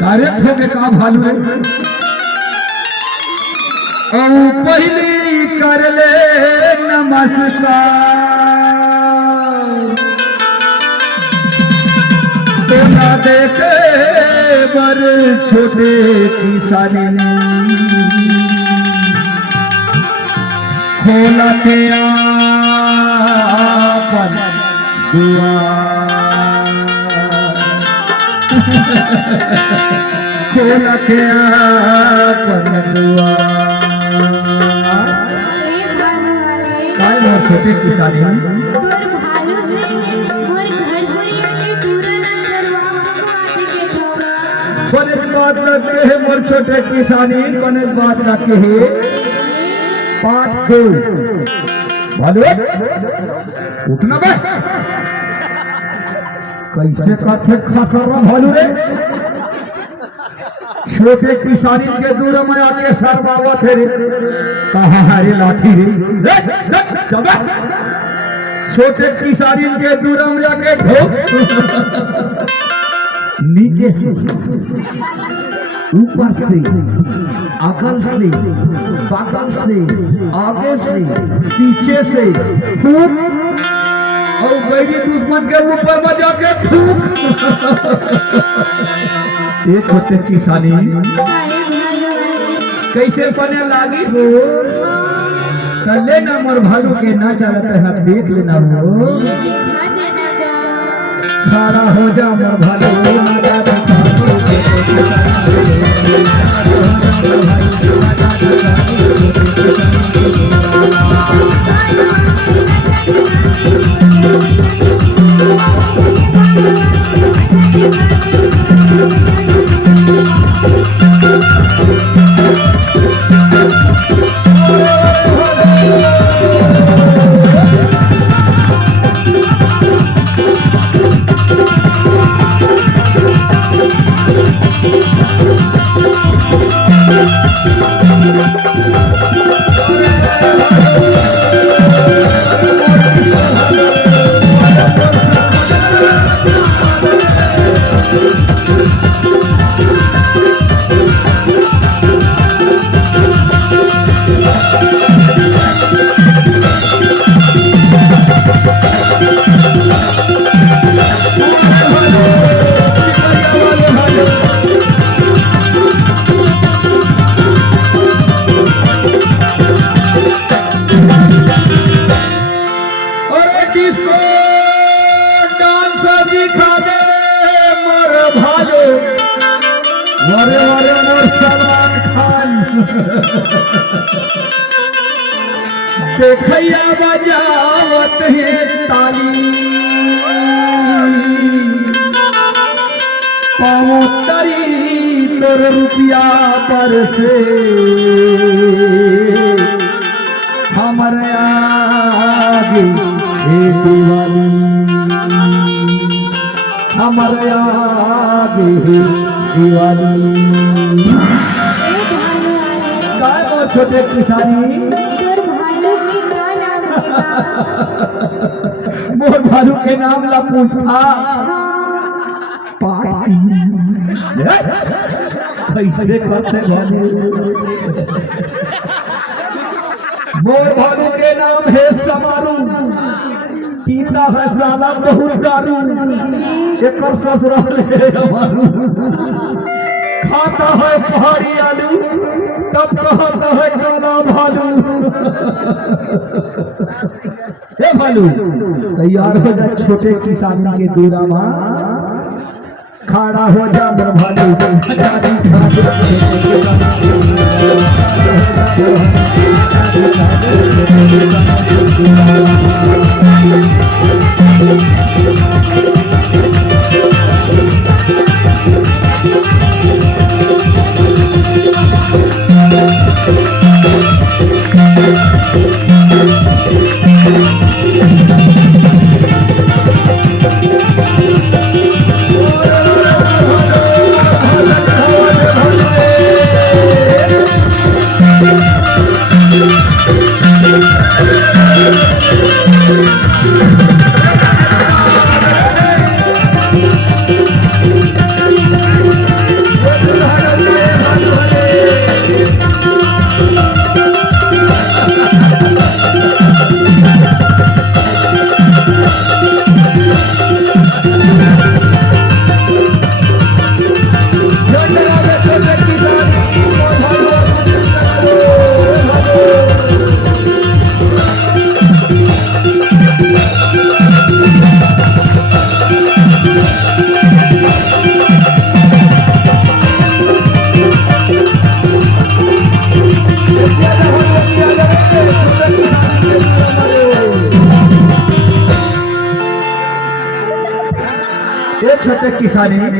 direct है का भालू पहली कर ले नमस्कार तो ना देखे बर छोटे किसानी खोला के आपन दुआर खोला के आपन दुआर छोटे किसानी कौन बात रखे है मोर छोटे किसानी कौन बात रखे है पाठ दो भालू उठना बे कैसे करते खसरा भालू रे छोटे किसानी के दूर में आके सरबावत है रे कहा हरी लाठी रे चल छोटे किसानी के दूर में आके ठोक नीचे से ऊपर से अकल से बगल से आगे से पीछे से फूक और गैरी दुश्मन के ऊपर में जाके थूक ये छोटे किसानी कैसे बने लागी सो कर लेना मोर भालू के ना चलते हैं देख लेना वो खड़ा हो जा मोर भालू देखैया बजावत है ताली पावतरी तोर रुपया पर से हमारे आगे हे दिवाली हमारे आगे हे दिवाली काय वो छोटे किसानी मोर भालू के नाम ला पूछा पार्टी कैसे करते भालू मोर भालू के नाम है समारू पीता है साला बहुत दारू एक ससुराल है हमारू खाता है पहाड़ी आलू तब कहता है काला भालू हे भालू तैयार हो जा छोटे किसान के दूरा मां खड़ा हो जा मोर भालू किसानी